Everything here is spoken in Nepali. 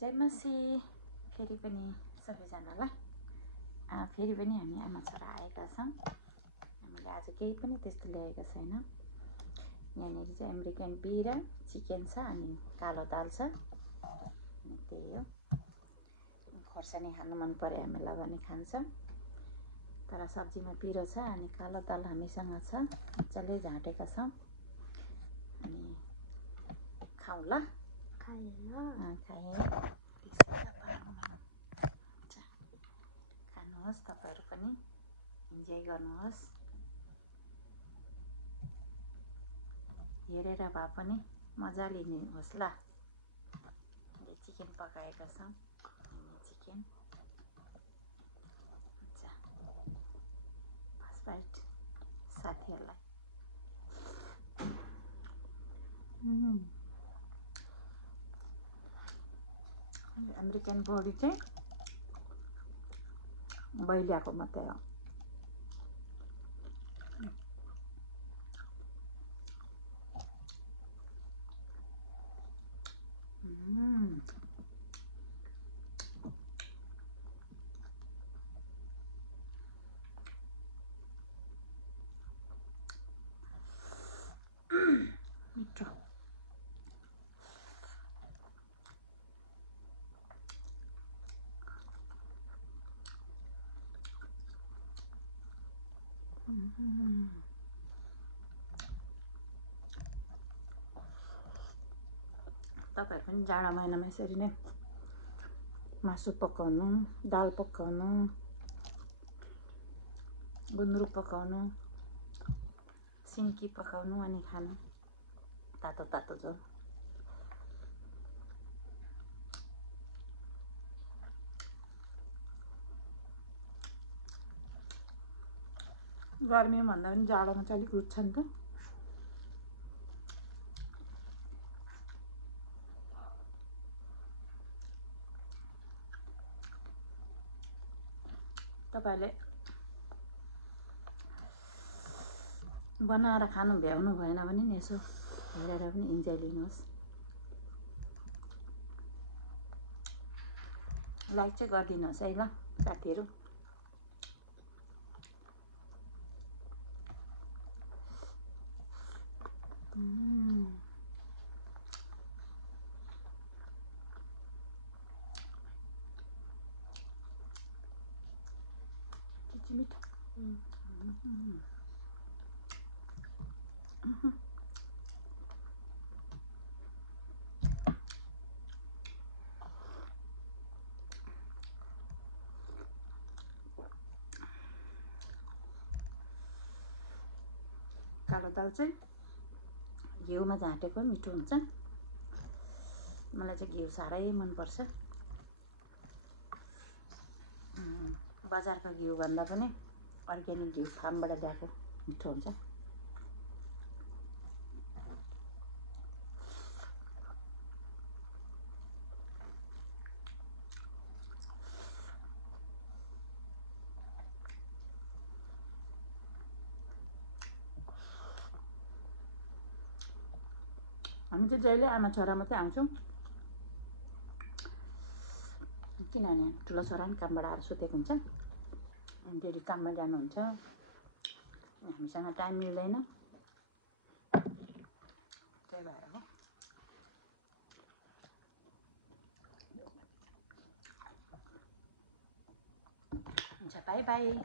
जय मसी फेरि पनि सबैजनालाई फेरि पनि हामी आमा छोरा आएका छौँ। हामीले आज केही पनि त्यस्तो ल्याएका छैन। यहाँनिर चाहिँ अमेरिकन बी र चिकन छ अनि कालो दाल छ। अनि त्यही हो। खोर्सानी खानु मन परे हामीलाई भने खान्छौँ। तर सब्जीमा पिरो छ अनि कालो दाल हामीसँग छ। मजाले झाँटेका छौँ। अनि खाउँ ल। खानुहोस् तपाईहरु पनि इन्जोय गर्नुहोस्। हेरेर भए पनि मजा लिनुहोस् ल। चिकन पकाएका छौँ। चिकन फर्स्ट बाइट साथीहरुलाई। अमेरिकन बडी चाहिँ बैलियाको मात्रै हो। मिठो। तपाईहरु पनि जाडो महिनामा यसरी नै मासु पकाउनु, दाल पकाउनु, गुन्द्रुक पकाउनु, सिन्की पकाउनु अनि खानु तातो तातो झोल। गर्मीमा भन्दा पनि जाडोमा चाहिँ अलिक रुच्छ नि त। तपाईहरुले बनाएर खानु भ्याउनु भएन भने नि यसो हेरेर पनि इन्जोय लिनुहोस्। लाइक चाहिँ गरिदिनुहोस् है ल साथीहरु। मिठो। कालो दाल चाहिँ घिउमा झाँटेको मिठो हुन्छ। मलाई चाहिँ घिउ साह्रै मन पर्छ। बजारको घिउ भन्दा पनि अर्ग्यानिक घिउ फार्मबाट ल्याएको मिठो हुन्छ। हामी चाहिँ जहिले आमा छोरा मात्रै आउँछौँ। किनभने ठुलो छोरा पनि कामबाट आएर सुतेको हुन्छ। अनि दिदी काममा जानुहुन्छ। हामीसँग टाइम मिल्दैन। त्यही भएर हो। हुन्छ बाई बाई।